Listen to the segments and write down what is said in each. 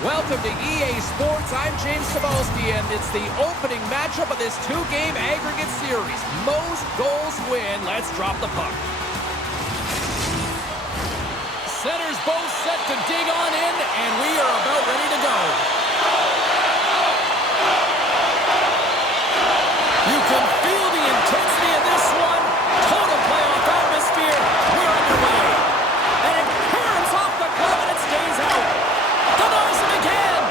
Welcome to EA Sports. I'm James Cebulski, and it's the opening matchup of this two-game aggregate series. Most goals win. Let's drop the puck. Centers both set to dig on in, and we are about ready to go. You can feel the intensity of this one. Total playoff atmosphere. We're underway. And it turns off the glove, and it stays out. Denies him again.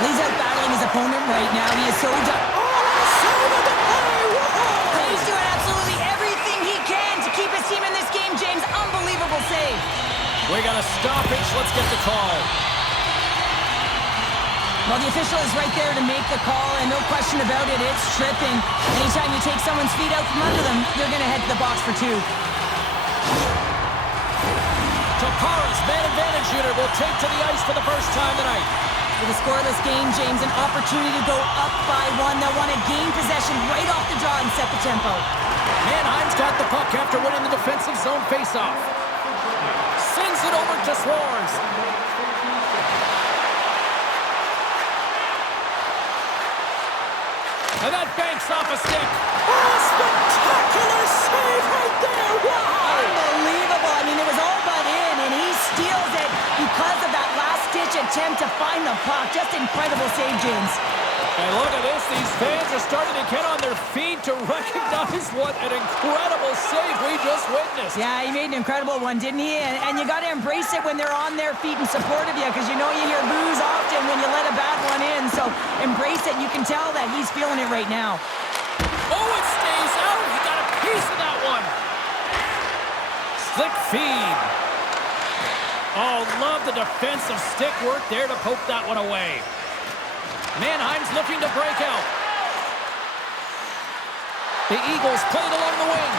He's out battling his opponent right now. He is so done. Oh, what a save of the play! Whoa! He's doing absolutely everything he can to keep his team in this game, James. Unbelievable save. We got a stoppage. Let's get the call. Well, the official is right there to make the call, and no question about it, it's tripping. Anytime you take someone's feet out from under them, they're going to head to the box for two. Tappara's man advantage unit will take to the ice for the first time tonight. With a scoreless game, James, an opportunity to go up by one. They'll want to gain possession right off the draw and set the tempo. Mannheim's got the puck after winning the defensive zone faceoff. Sends it over to Swartz. And that banks off a stick. Oh, spectacular save right there! Wow! Unbelievable. I mean, it was all but in, and he steals it because of that last-ditch attempt to find the puck. Just incredible save, James. And look at this. These fans are starting to get on their feet to recognize what an incredible save we just witnessed. Yeah, he made an incredible one, didn't he? And you got to embrace it when they're on their feet in support of you, because you know you hear boos often when you let a bad one in. So embrace it. You can tell that he's feeling it right now. Oh, it stays out. He got a piece of that one. Slick feed. Oh, love the defensive stick work there to poke that one away. Mannheim's looking to break out. The Eagles played along the wing.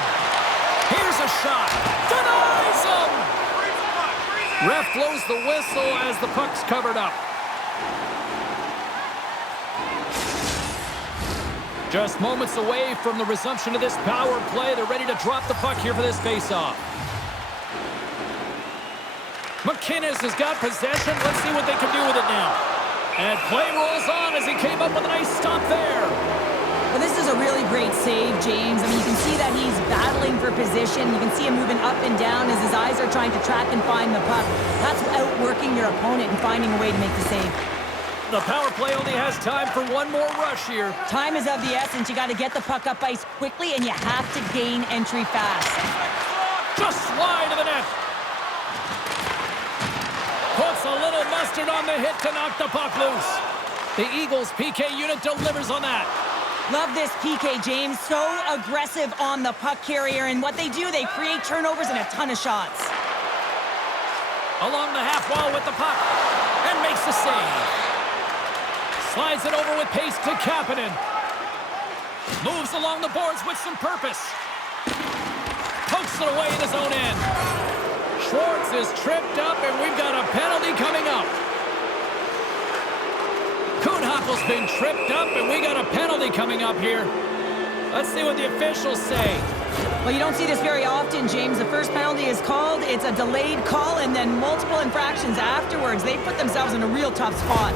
Here's a shot. Denies him! Ref blows the whistle as the puck's covered up. Just moments away from the resumption of this power play. They're ready to drop the puck here for this faceoff. McInnes has got possession. Let's see what they can do with it now. And play rolls on as he came up with a nice stop there. Well, this is a really great save, James. I mean, you can see that he's battling for position. You can see him moving up and down as his eyes are trying to track and find the puck. That's outworking your opponent and finding a way to make the save. The power play only has time for one more rush here. Time is of the essence. You got to get the puck up ice quickly, and you have to gain entry fast. Just wide of the net. Puts a little mustard on the hit to knock the puck loose. The Eagles PK unit delivers on that. Love this PK, James. So aggressive on the puck carrier, and what they do, they create turnovers and a ton of shots. Along the half wall with the puck, and makes the save. Slides it over with pace to Kapanen. Moves along the boards with some purpose. Pokes it away in his own end. Schwartz is tripped up, and we've got a penalty coming up. Kühnhackl's been tripped up, and we got a penalty coming up here. Let's see what the officials say. Well, you don't see this very often, James. The first penalty is called. It's a delayed call, and then multiple infractions afterwards. They put themselves in a real tough spot.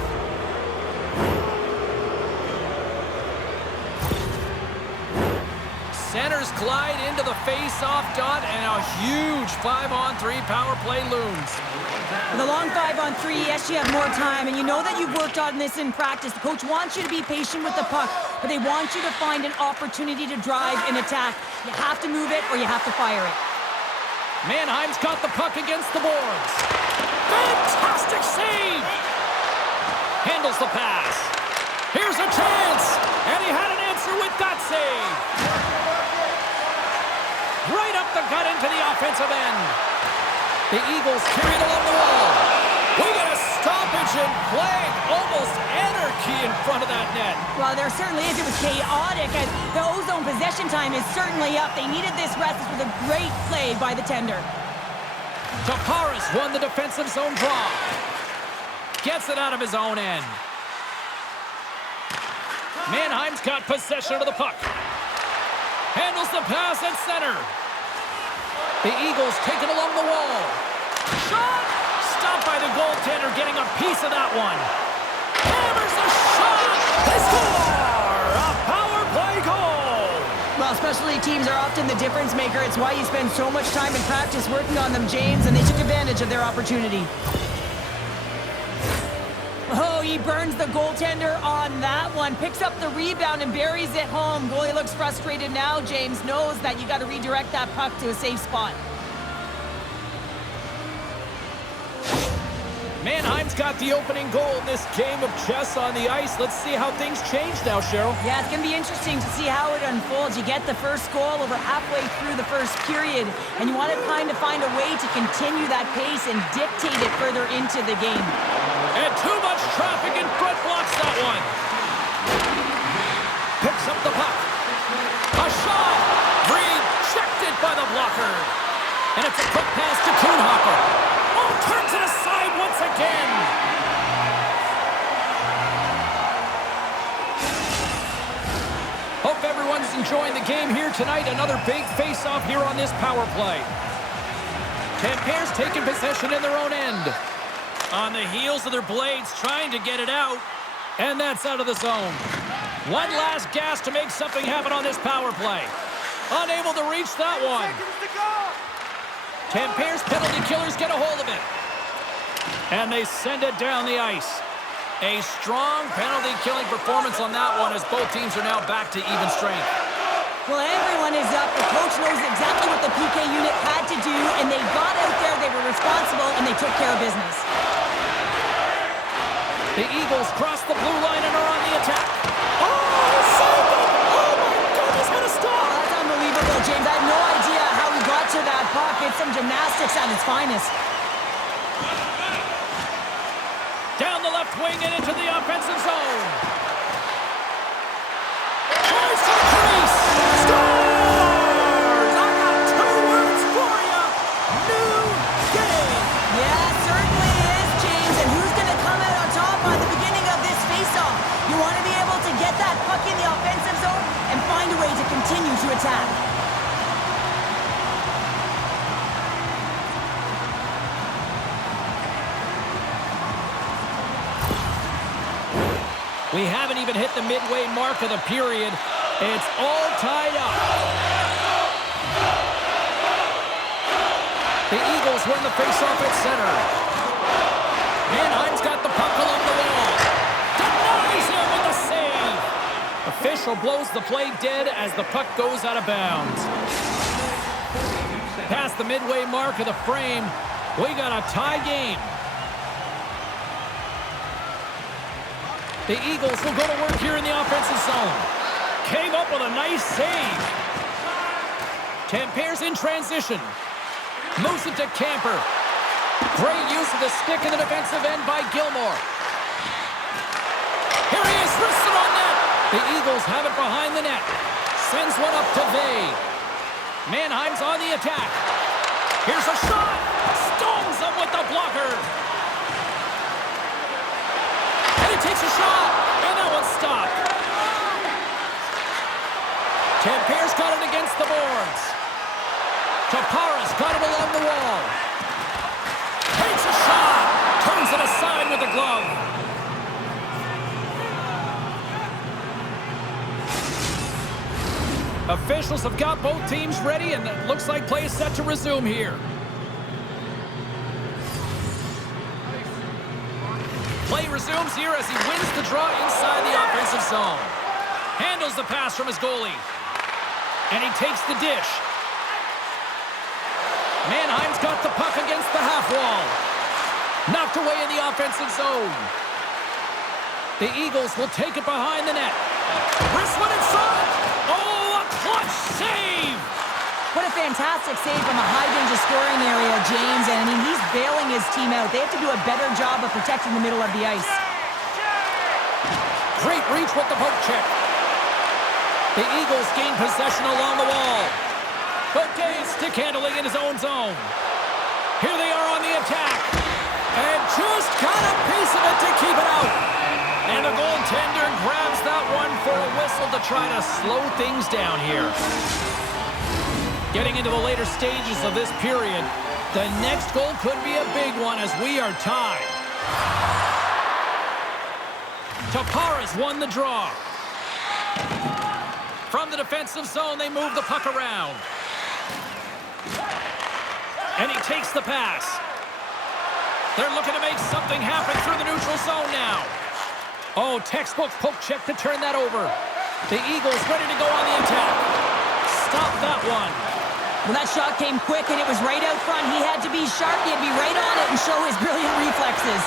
Centers glide into the face-off dot, and a huge 5-on-3 power play looms. With a long 5-on-3, yes, you have more time, and you know that you've worked on this in practice. The coach wants you to be patient with the puck, but they want you to find an opportunity to drive and attack. You have to move it, or you have to fire it. Mannheim's got the puck against the boards. Fantastic save! Handles the pass. Here's a chance, and he had an answer with that save. Right up the gut into the offensive end. The Eagles carried along the wall. We got a stoppage in play. Almost anarchy in front of that net. Well, there certainly is. It was chaotic, and the ozone possession time is certainly up. They needed this rest. This was a great play by the tender. Tappara's won the defensive zone draw. Gets it out of his own end. Mannheim's got possession of the puck. Handles the pass at center. The Eagles take it along the wall. Shot! Stopped by the goaltender. goaltender getting a piece of that one. Hammers a shot! They score! A power play goal! Well, specialty teams are often the difference maker. It's why you spend so much time in practice working on them, James, and they took advantage of their opportunity. Oh, he burns the goaltender on that one. Picks up the rebound and buries it home. Goalie looks frustrated now. James knows that you got to redirect that puck to a safe spot. Mannheim's got the opening goal in this game of chess on the ice. Let's see how things change now, Cheryl. Yeah, it's going to be interesting to see how it unfolds. You get the first goal over halfway through the first period, and you want to kind of find a way to continue that pace and dictate it further into the game. And too much traffic in front blocks that one. Picks up the puck. A shot! Rejected by the blocker. And it's a quick pass to Kühnhackl. Oh, turns it aside once again. Hope everyone's enjoying the game here tonight. Another big face-off here on this power play. Tampere's taking possession in their own end. On the heels of their blades, trying to get it out. And that's out of the zone. One last gas to make something happen on this power play. Unable to reach that one. Tampere's penalty killers get a hold of it. And they send it down the ice. A strong penalty-killing performance on that one as both teams are now back to even strength. Well, everyone is up. The coach knows exactly what the PK unit had to do, and they got out there, they were responsible, and they took care of business. The Eagles cross the blue line and are on the attack. Oh, saved it! Oh, my goodness, what a stop! Oh, that's unbelievable, James. I have no idea how he got to that puck. It's some gymnastics at its finest. Down the left wing and into the offensive zone. Tries to the crease. Scores! I got two words for you. New game. Yeah, it certainly is, James. And who's going to come out on top on the beginning of this faceoff? You want to be able to get that puck in the offensive zone and find a way to continue to attack. We haven't even hit the midway mark of the period. It's all tied up. The Eagles win the faceoff at center. Mannheim's got the puck along the wall. Denies him with the save. Official blows the play dead as the puck goes out of bounds. Past the midway mark of the frame, we got a tie game. The Eagles will go to work here in the offensive zone. Came up with a nice save. Tampere's in transition. Moves it to Camper. Great use of the stick in the defensive end by Gilmour. Here he is, wristed on net. The Eagles have it behind the net. Sends one up to Vey. Mannheim's on the attack. Here's a shot. Stones him with the blocker. He takes a shot, and that one's stopped. Tampere's got it against the boards. Tappara's got it along the wall. Takes a shot, turns it aside with the glove. Officials have got both teams ready, and it looks like play is set to resume here. Play resumes here as he wins the draw inside the offensive zone. Handles the pass from his goalie. And he takes the dish. Mannheim's got the puck against the half wall. Knocked away in the offensive zone. The Eagles will take it behind the net. Wrist one in front. Oh, a clutch save. What a fantastic save from a high-danger scoring area, James. And, I mean, he's bailing his team out. They have to do a better job of protecting the middle of the ice. Great reach with the poke check. The Eagles gain possession along the wall. Gaudet stick handling in his own zone. Here they are on the attack. And just got a piece of it to keep it out. And the goaltender grabs that one for a whistle to try to slow things down here. Getting into the later stages of this period, the next goal could be a big one as we are tied. Tappara's won the draw. From the defensive zone, they move the puck around. And he takes the pass. They're looking to make something happen through the neutral zone now. Oh, textbook poke check to turn that over. The Eagles ready to go on the attack. Stop that one. Well, that shot came quick, and it was right out front. He had to be sharp. He had to be right on it and show his brilliant reflexes.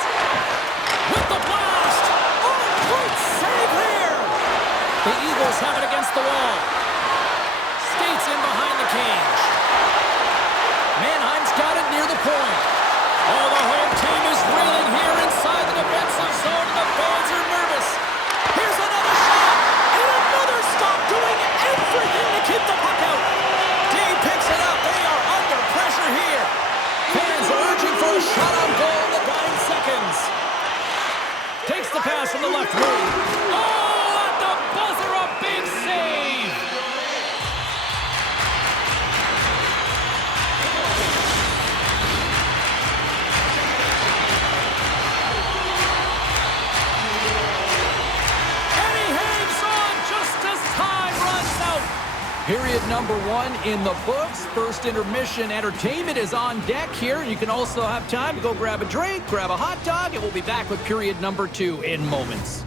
With the blast! Oh, great save here! The Eagles have it against the wall. Skates in behind the cage. Mannheim's got it near the point. Oh, the home team is reeling here inside the defensive zone, and the fans are nervous. Here's another shot, and another stop, doing everything to keep the puck out. D picks it up. They are under pressure here. Fans are urging for a shot on goal in the dying seconds. Takes the pass from the left wing. Oh, at the buzzer, a big save. And he hangs on just as time runs out. Period number 1 in the books. First intermission entertainment is on deck here. You can also have time to go grab a drink, grab a hot dog, and we'll be back with period number 2 in moments.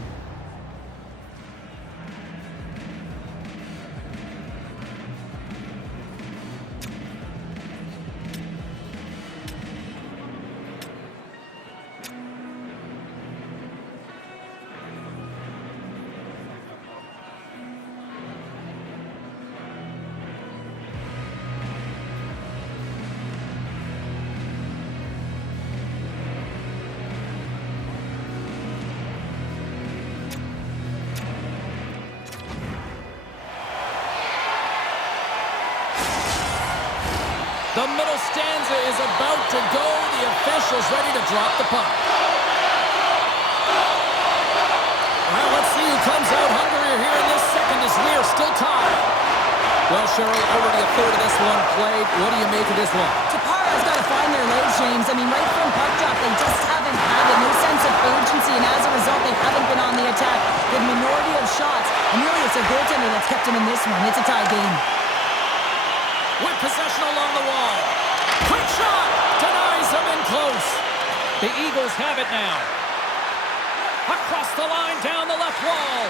The middle stanza is about to go. The official's ready to drop the puck. Well, let's see who comes out hungrier here in this second as we are still tied. Well, Cheryl, already a third of this one played. What do you make of this one? Tappara's got to find their legs, James. I mean, right from puck drop, they just haven't had it. No sense of urgency, and as a result, they haven't been on the attack. The minority of shots, and really it's a goaltender that's kept them in this one. It's a tie game. With possession along the wall. Quick shot! Denies him in close. The Eagles have it now. Across the line, down the left wall.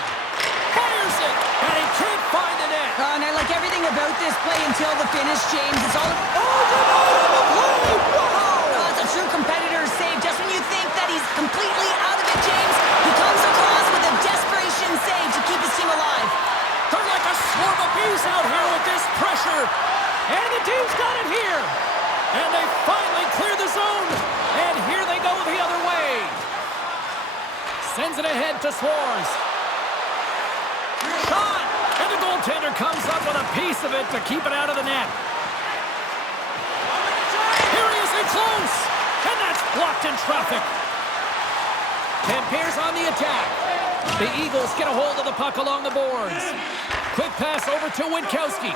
Fires it, and he can't find the net. And I like everything about this play until the finish, James. It's all... Oh, denied on the play! Wow! Oh, it's a true competitor's save. Just when you think that he's completely out of it, James, he comes across with a desperation save to keep his team alive. They're like a swarm of bees out here with this pressure. And the team's got it here. And they finally clear the zone. And here they go the other way. Sends it ahead to Swarz. Shot! And the goaltender comes up with a piece of it to keep it out of the net. Here he is in close. And that's blocked in traffic. Tampere's on the attack. The Eagles get a hold of the puck along the boards. Quick pass over to Witkowski.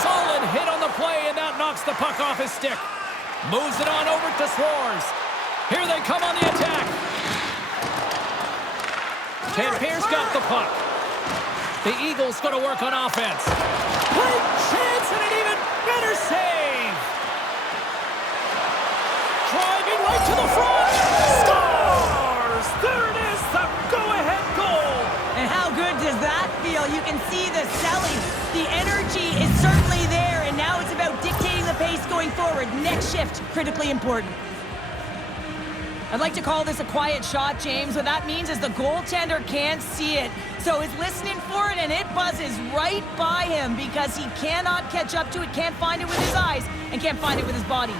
Solid hit on the play, and that knocks the puck off his stick. Moves it on over to Swarz. Here they come on the attack. Tampere's got the puck. The Eagles going to work on offense. Great chance and an even better save. Driving right to the front. Scores! There it is, the go-ahead goal. And how good does that feel? You can see the selling. The energy is certainly there, and now it's about dictating the pace going forward. Next shift, critically important. I'd like to call this a quiet shot, James. What that means is the goaltender can't see it. So he's listening for it, and it buzzes right by him because he cannot catch up to it, can't find it with his eyes, and can't find it with his body.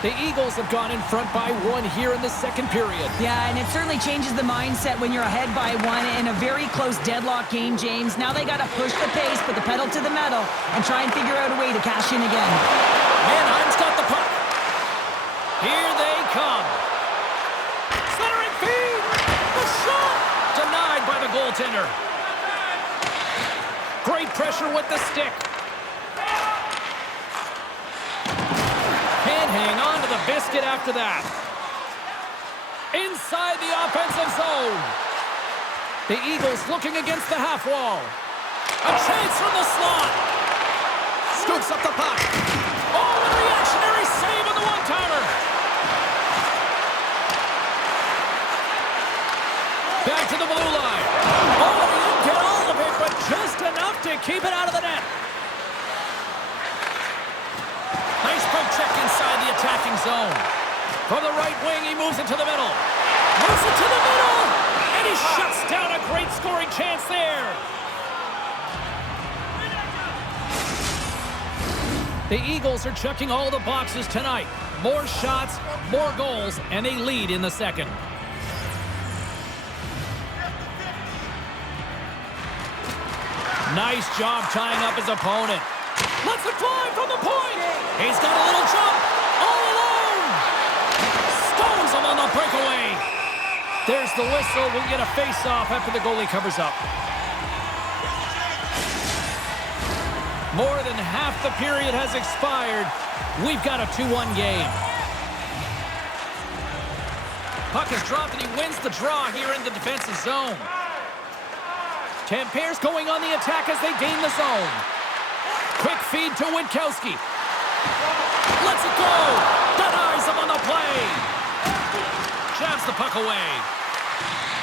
The Eagles have gone in front by 1 here in the second period. Yeah, and it certainly changes the mindset when you're ahead by 1 in a very close deadlock game, James. Now they got to push the pace, put the pedal to the metal, and try and figure out a way to cash in again. Mannheim's got the puck. Here they come. Centering feed. The shot. Denied by the goaltender. Great pressure with the stick. Can't hang on to the biscuit after that. inside the offensive zone. The Eagles looking against the half wall. A chance from the slot. Scoops up the puck. Oh, a reactionary save on the one-timer. Back to the blue line. Oh, he didn't get all of it, but just enough to keep it out of the net. Nice poke check inside the attacking zone. From the right wing, he moves it to the middle. Moves it to the middle! And he shuts down a great scoring chance there. The Eagles are checking all the boxes tonight. More shots, more goals, and they lead in the second. Nice job tying up his opponent. Lets it fly from the point. He's got a little jump. All alone. Stones him on the breakaway. There's the whistle. We'll get a face-off after the goalie covers up. More than half the period has expired. We've got a 2-1 game. Puck is dropped and he wins the draw here in the defensive zone. Tampere's going on the attack as they gain the zone. Quick feed to Witkowski. Lets it go. Denies him on the play. Jabs the puck away.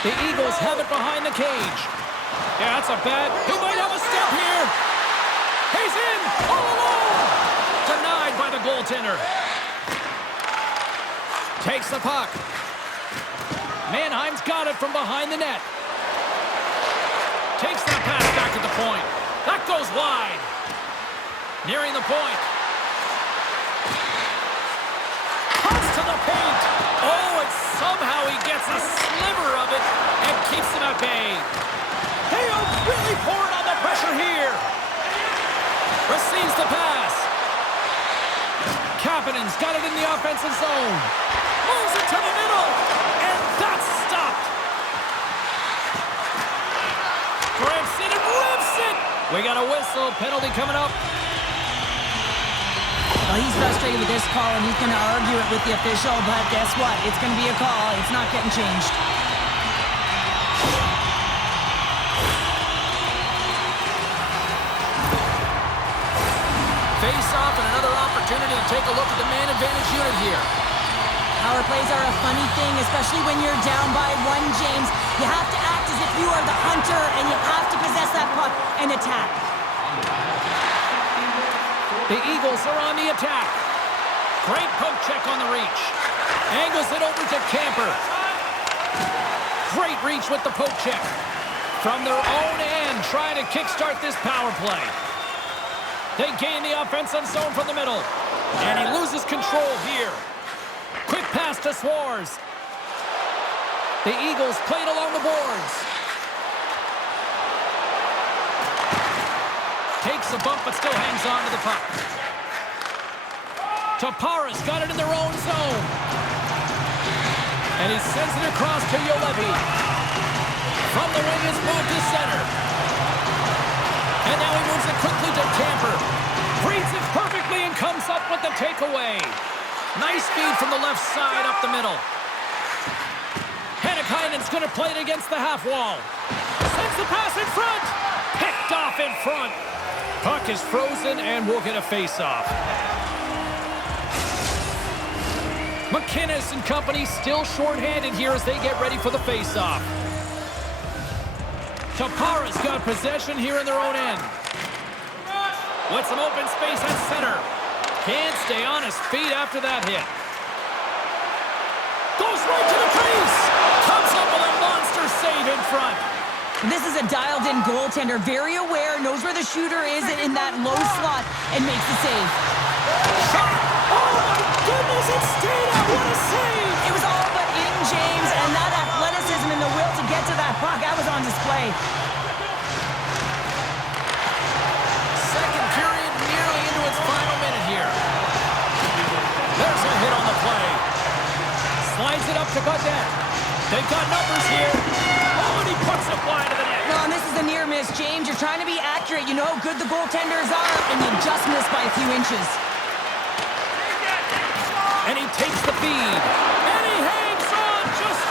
The Eagles have it behind the cage. Yeah, that's a bad. He might have a step here. He's in all alone. Denied by the goaltender. Takes the puck. Mannheim's got it from behind the net. Takes that pass back to the point. That goes wide. Nearing the point. Cuts to the paint. Oh, and somehow he gets a sliver of it and keeps them at bay. They are really pouring on the pressure here. Receives the pass. Kapanen's got it in the offensive zone. Moves it to the middle. And that's stopped. Grips it and rips it. We got a whistle. Penalty coming up. Well, he's frustrated with this call, and he's going to argue it with the official, but guess what? It's going to be a call. It's not getting changed. Face-off and another opportunity to take a look at the man advantage unit here. Power plays are a funny thing, especially when you're down by one, James. You have to act as if you are the hunter, and you have to possess that puck and attack. The Eagles are on the attack. Great poke check on the reach. Angles it over to Camper. Great reach with the poke check. From their own end, trying to kickstart this power play. They gain the offensive zone from the middle. And he loses control here. Quick pass to Swarz. The Eagles played along the boards. Takes a bump but still hangs on to the puck. Tappara's got it in their own zone. And he sends it across to Loibl. From the wing is moved to center. And now he moves it quickly to Camper. Reads it perfectly and comes up with the takeaway. Nice feed from the left side up the middle. Hinnacklinen's going to play it against the half wall. Sends the pass in front. Picked off in front. Puck is frozen and we'll get a face-off. McInnes and company still short-handed here as they get ready for the face-off. Tappara's got possession here in their own end. With some open space at center. Can't stay on his feet after that hit. Goes right to the crease. Comes up with a monster save in front. This is a dialed-in goaltender, very aware, knows where the shooter is in that low slot, and makes the save. Shot! Oh my goodness, it stayed out! What a save! It was all but in, James, and that athleticism and the will to get to that puck, that was on display. Second period nearly into its final minute here. There's a hit on the play. Slides it up to Gaudet. They've got numbers here. Oh, and he puts it wide of the net. Well, and this is a near miss, James. You're trying to be accurate. You know how good the goaltenders are, and you just missed by a few inches. And he takes the feed. And he hangs on just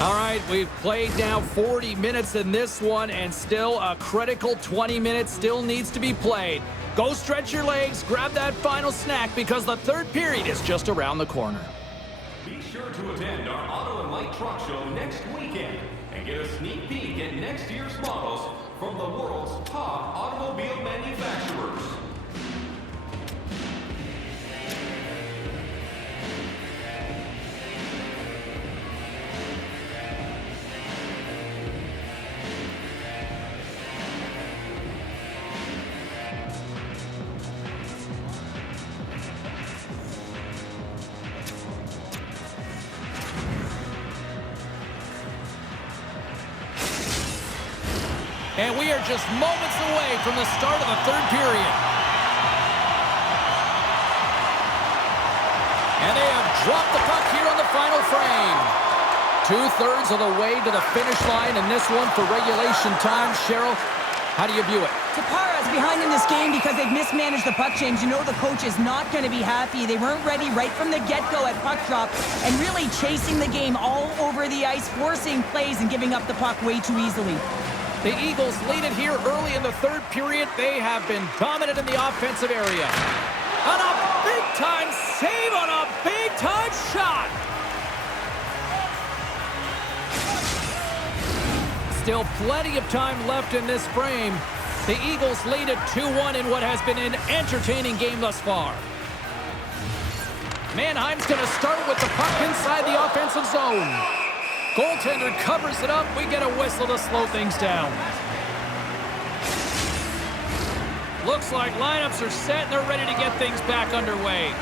All right, we've played now 40 minutes in this one, and still a critical 20 minutes still needs to be played. Go stretch your legs, grab that final snack, because the third period is just around the corner. Be sure to attend our Auto and Light Truck Show next weekend and get a sneak peek at next year's models from the world's top automobile manufacturers. And we are just moments away from the start of the third period. And they have dropped the puck here on the final frame. 2/3 of the way to the finish line in this one for regulation time. Cheryl, how do you view it? Tappara's behind in this game because they've mismanaged the puck change. You know the coach is not going to be happy. They weren't ready right from the get-go at puck drop and really chasing the game all over the ice, forcing plays and giving up the puck way too easily. The Eagles lead it here early in the third period. They have been dominant in the offensive area. On a big-time save on a big-time shot. Still plenty of time left in this frame. The Eagles lead it 2-1 in what has been an entertaining game thus far. Mannheim's going to start with the puck inside the offensive zone. Goaltender covers it up. We get a whistle to slow things down. Looks like lineups are set and they're ready to get things back underway.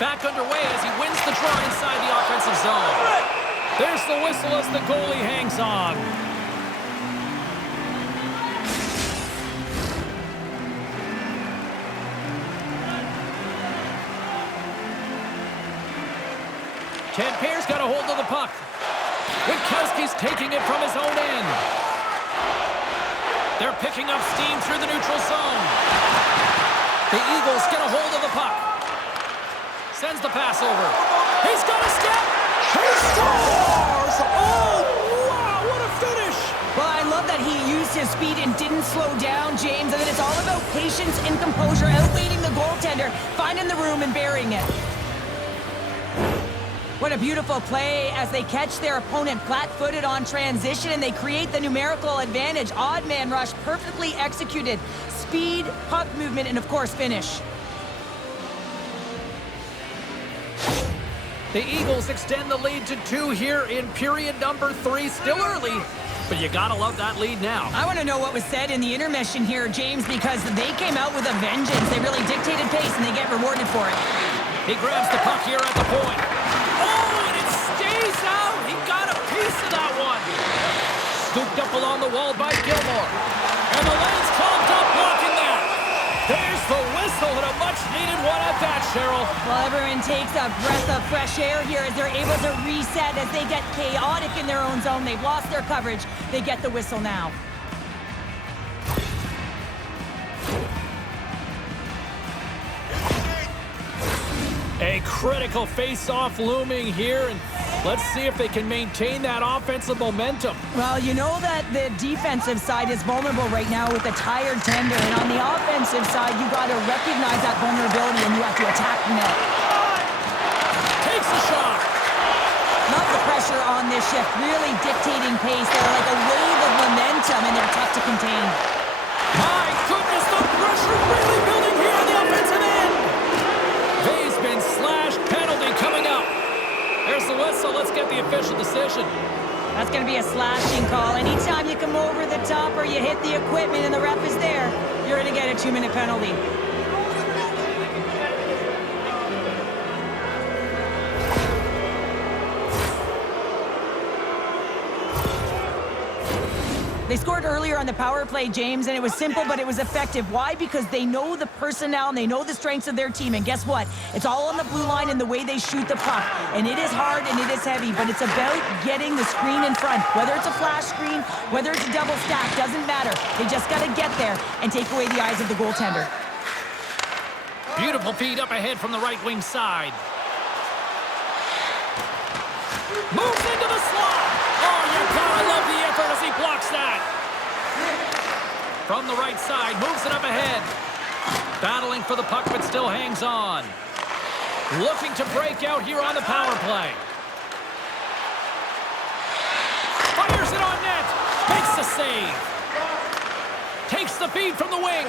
Back underway as he wins the draw inside the offensive zone. There's the whistle as the goalie hangs on. Tampere's got a hold of the puck. Witkowski's taking it from his own end. They're picking up steam through the neutral zone. The Eagles get a hold of the puck. Sends the pass over. He's got a step. He scores! Oh, wow, what a finish! Well, I love that he used his speed and didn't slow down, James. And then it's all about patience and composure, outweighing the goaltender, finding the room and burying it. What a beautiful play as they catch their opponent flat-footed on transition and they create the numerical advantage. Odd man rush, perfectly executed. Speed, puck movement, and of course, finish. The Eagles extend the lead to 2 here in period number 3. Still early, but you gotta love that lead now. I want to know what was said in the intermission here, James, because they came out with a vengeance. They really dictated pace and they get rewarded for it. He grabs the puck here at the point. Oh, and it stays out. He got a piece of that one. Scooped up along the wall by Gilmour. And the lane's clogged up, blocking that. There's the whistle and a much-needed one at that, Cheryl. Well, everyone takes a breath of fresh air here as they're able to reset as they get chaotic in their own zone. They've lost their coverage. They get the whistle now. A critical face-off looming here, and let's see if they can maintain that offensive momentum. Well, you know that the defensive side is vulnerable right now with a tired tender, and on the offensive side, you got to recognize that vulnerability and you have to attack the net. Takes a shot. Love the pressure on this shift, really dictating pace. They're like a wave of momentum, and they're tough to contain. My goodness, the pressure really building here on the offensive end. Vay's been slashed, penalty coming up. There's the whistle, let's get the official decision. That's going to be a slashing call. Anytime you come over the top or you hit the equipment and the ref is there, you're going to get a 2-minute penalty. They scored earlier on the power play, James, and it was simple, but it was effective. Why? Because they know the personnel and they know the strengths of their team. And guess what? It's all on the blue line and the way they shoot the puck. And it is hard and it is heavy, but it's about getting the screen in front. Whether it's a flash screen, whether it's a double stack, doesn't matter. They just got to get there and take away the eyes of the goaltender. Beautiful feed up ahead from the right wing side. Moves into the slot. Oh, you gotta love the effort as he blocks that. From the right side, moves it up ahead. Battling for the puck, but still hangs on. Looking to break out here on the power play. Fires it on net. Makes the save. Takes the feed from the wing.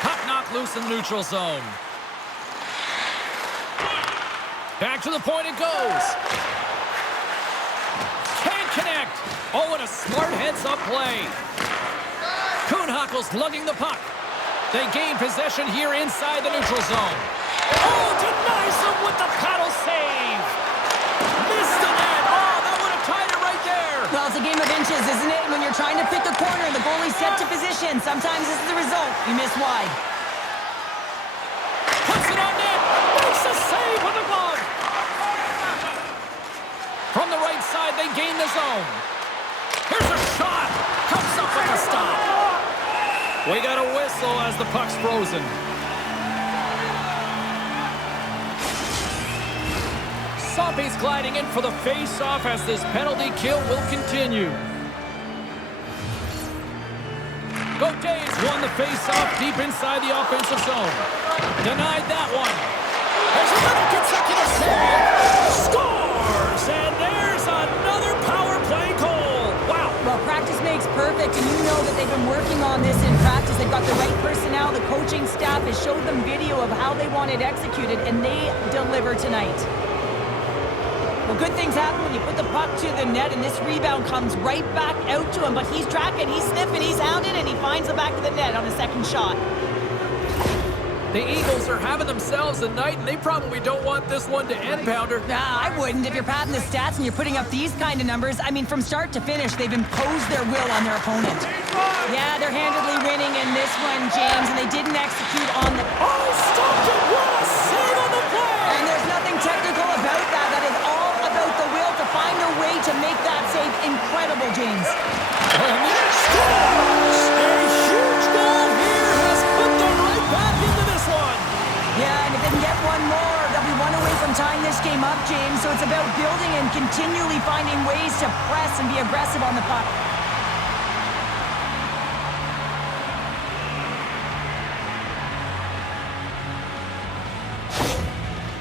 Puck knocked loose in the neutral zone. Back to the point it goes. Can't connect. Oh, and a smart heads-up play. Kühnhackl's lugging the puck. They gain possession here inside the neutral zone. Oh, denies him with the paddle save. Missed the net. Oh, that would have tied it right there. Well, it's a game of inches, isn't it? When you're trying to pick a corner and the goalie's set to position, sometimes this is the result. You miss wide. Puts it on net. Makes a save with the glove. From the right side, they gain the zone. Here's a shot. Comes up with a stop. We got a whistle as the puck's frozen. Soppy's gliding in for the face-off as this penalty kill will continue. Gaudet's won the face-off deep inside the offensive zone. Denied that one. There's another consecutive save. Scores! And there's another power play goal. Wow. Well, practice makes perfect, and you know that they've been working on this in practice. They've got the right personnel. The coaching staff has showed them video of how they want it executed, and they deliver tonight. Well, good things happen when you put the puck to the net, and this rebound comes right back out to him. But he's tracking, he's sniffing, he's hounding, and he finds the back of the net on a second shot. The Eagles are having themselves a night, and they probably don't want this one to end, Pounder. Nah, I wouldn't. If you're padding the stats and you're putting up these kind of numbers, I mean, from start to finish, they've imposed their will on their opponent. Yeah, they're handedly winning in this one, James, and they didn't execute on the... Oh, stopped it! What a save on the play! And there's nothing technical about that. That is all about the will to find a way to make that save incredible, James. And he scores! A huge goal here has put them right back into this one. Yeah, and if they can get one more, they'll be one away from tying this game up, James. So it's about building and continually finding ways to press and be aggressive on the puck.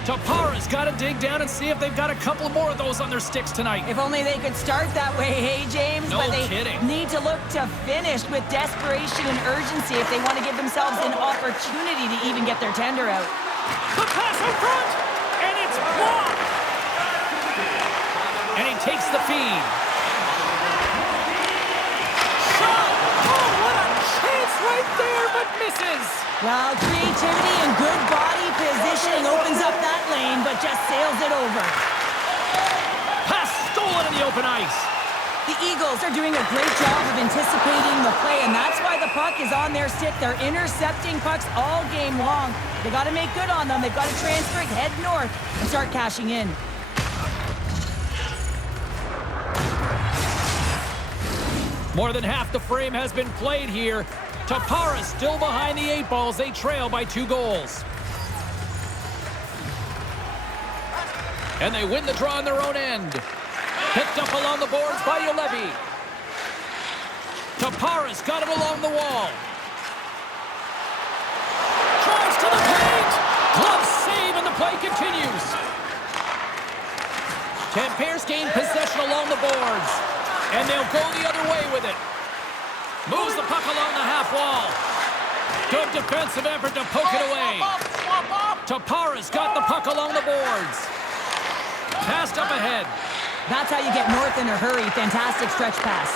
Tappara's got to dig down and see if they've got a couple more of those on their sticks tonight. If only they could start that way, hey, James? No but they kidding. need to look to finish with desperation and urgency if they want to give themselves an opportunity to even get their tender out. The pass in front, and it's blocked. And he takes the feed. Shot! Oh, what a chance right there, but misses. Well, creativity and good body positioning opens up that lane, but just sails it over. Pass stolen in the open ice. The Eagles are doing a great job of anticipating the play, and that's why the puck is on their stick. They're intercepting pucks all game long. They got to make good on them. They've got to transfer it, head north, and start cashing in. More than half the frame has been played here. Tappara still behind the 8 balls. They trail by 2 goals. And they win the draw on their own end. Picked up along the boards by Loibl. Tappara's got it along the wall. Drives to the paint. Glove save, and the play continues. Tampere's gained possession along the boards. And they'll go the other way with it. Moves the puck along the half wall. Good defensive effort to poke it away. Tappara's got the puck along the boards. Passed up ahead. That's how you get north in a hurry. Fantastic stretch pass.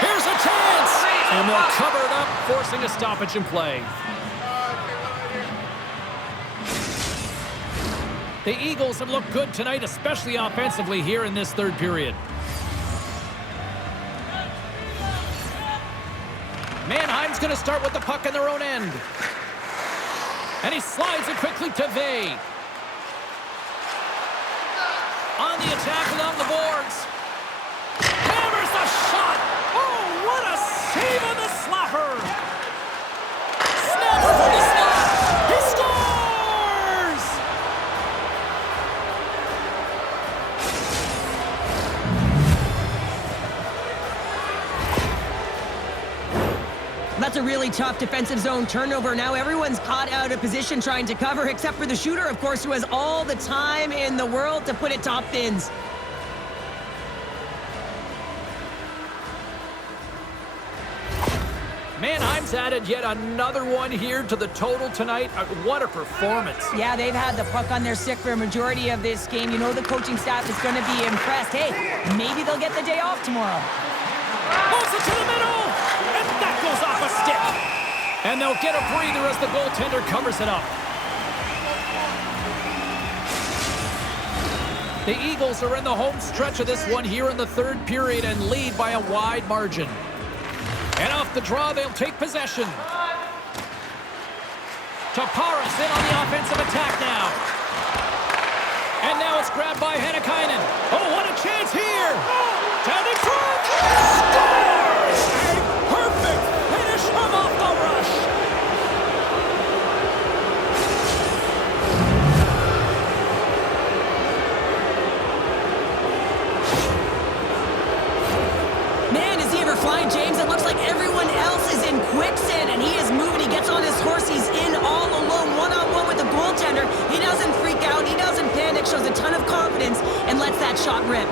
Here's a chance! And they'll cover it up, forcing a stoppage in play. The Eagles have looked good tonight, especially offensively here in this third period. Mannheim's going to start with the puck in their own end. And he slides it quickly to Vey. On the attack along the boards. Hammers the shot! Oh, what a save on the slapper! Snapper from the slot! He scores! That's a really tough defensive zone turnover. Now everyone's caught out of position trying to cover, except for the shooter, of course, who has all the time in the world to put it top fins. Mannheim's added yet another one here to the total tonight. What a performance. Yeah, they've had the puck on their stick for a majority of this game. You know the coaching staff is going to be impressed. Hey, maybe they'll get the day off tomorrow. Moves it to the middle, and that goes off a stick. And they'll get a breather as the goaltender covers it up. The Eagles are in the home stretch of this one here in the third period and lead by a wide margin. And off the draw, they'll take possession. Tappara's in on the offensive attack now. And now it's grabbed by Hinspiel. Oh, what a chance here! Down in front! Scores! A perfect finish from off the rush! Man, is he ever flying, James? It looks like everyone else is in quicksand, and he is moving. He gets on his horse. He's in all alone, one-on-one with the goaltender. He doesn't freak out. He doesn't panic. Shows a ton of confidence and lets that shot rip.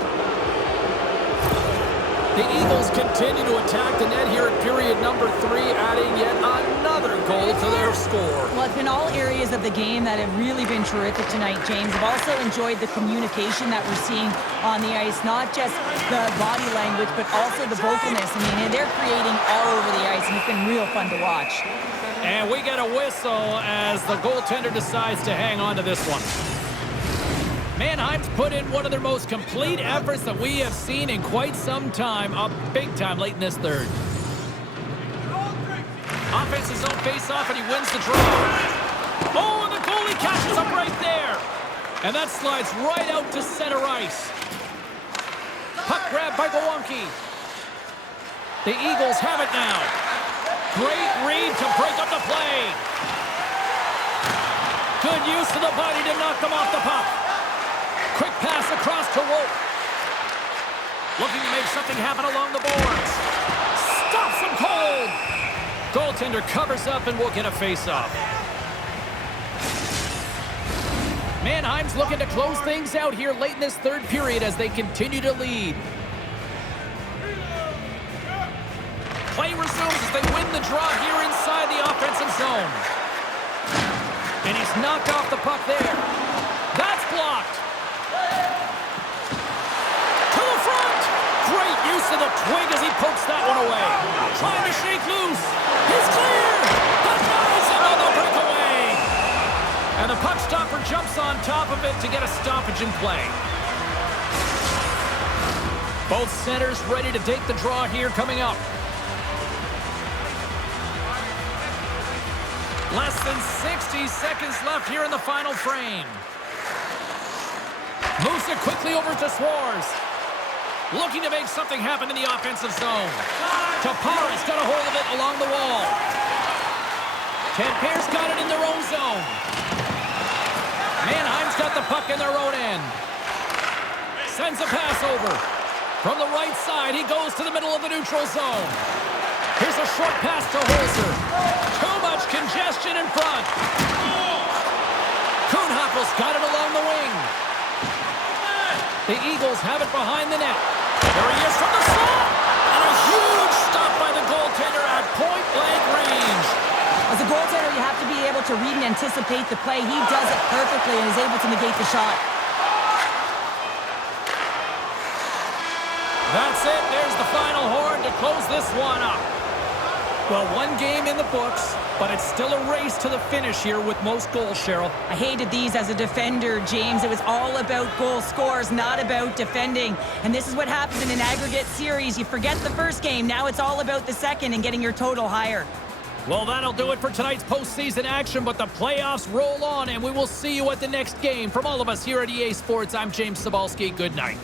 The Eagles continue to attack the net here at period number 3, adding yet another goal to their score. Well, it's been all areas of the game that have really been terrific tonight, James. I've also enjoyed the communication that we're seeing on the ice, not just the body language, but also the vocalness. I mean, they're creating all over the ice, and it's been real fun to watch. And we get a whistle as the goaltender decides to hang on to this one. Mannheim's put in one of their most complete efforts that we have seen in quite some time, up big time late in this third. Offensive zone face-off, and he wins the draw. Oh, and the goalie catches him right there. And that slides right out to center ice. Puck grab by Gilmour. The Eagles have it now. Great read to break up the play. Good use of the body to knock them off the puck. Quick pass across to Wolf. Looking to make something happen along the boards. Stops him cold. Goaltender covers up and will get a face-off. Mannheim's looking to close things out here late in this third period as they continue to lead. Play resumes as they win the draw here inside the offensive zone. And he's knocked off the puck there. That's blocked. Great use of the twig as he pokes that one away. Trying to shake loose. He's clear. But nice on the breakaway. And the puck stopper jumps on top of it to get a stoppage in play. Both centers ready to take the draw here coming up. Less than 60 seconds left here in the final frame. Moves it quickly over to Schwarz. Looking to make something happen in the offensive zone. Tappara's got a hold of it along the wall. Tampere's got it in their own zone. Mannheim's got the puck in their own end. Sends a pass over. From the right side, he goes to the middle of the neutral zone. Here's a short pass to Holzer. Too much congestion in front. Kühnhackl's got it along the wing. The Eagles have it behind the net. There he is from the slot. And a huge stop by the goaltender at point-blank range. As a goaltender, you have to be able to read and anticipate the play. He does it perfectly and is able to negate the shot. That's it. There's the final horn to close this one up. Well, one game in the books, but it's still a race to the finish here with most goals, Cheryl. I hated these as a defender, James. It was all about goal scores, not about defending. And this is what happens in an aggregate series. You forget the first game. Now it's all about the second and getting your total higher. Well, that'll do it for tonight's postseason action, but the playoffs roll on, and we will see you at the next game. From all of us here at EA Sports, I'm James Cybulski. Good night.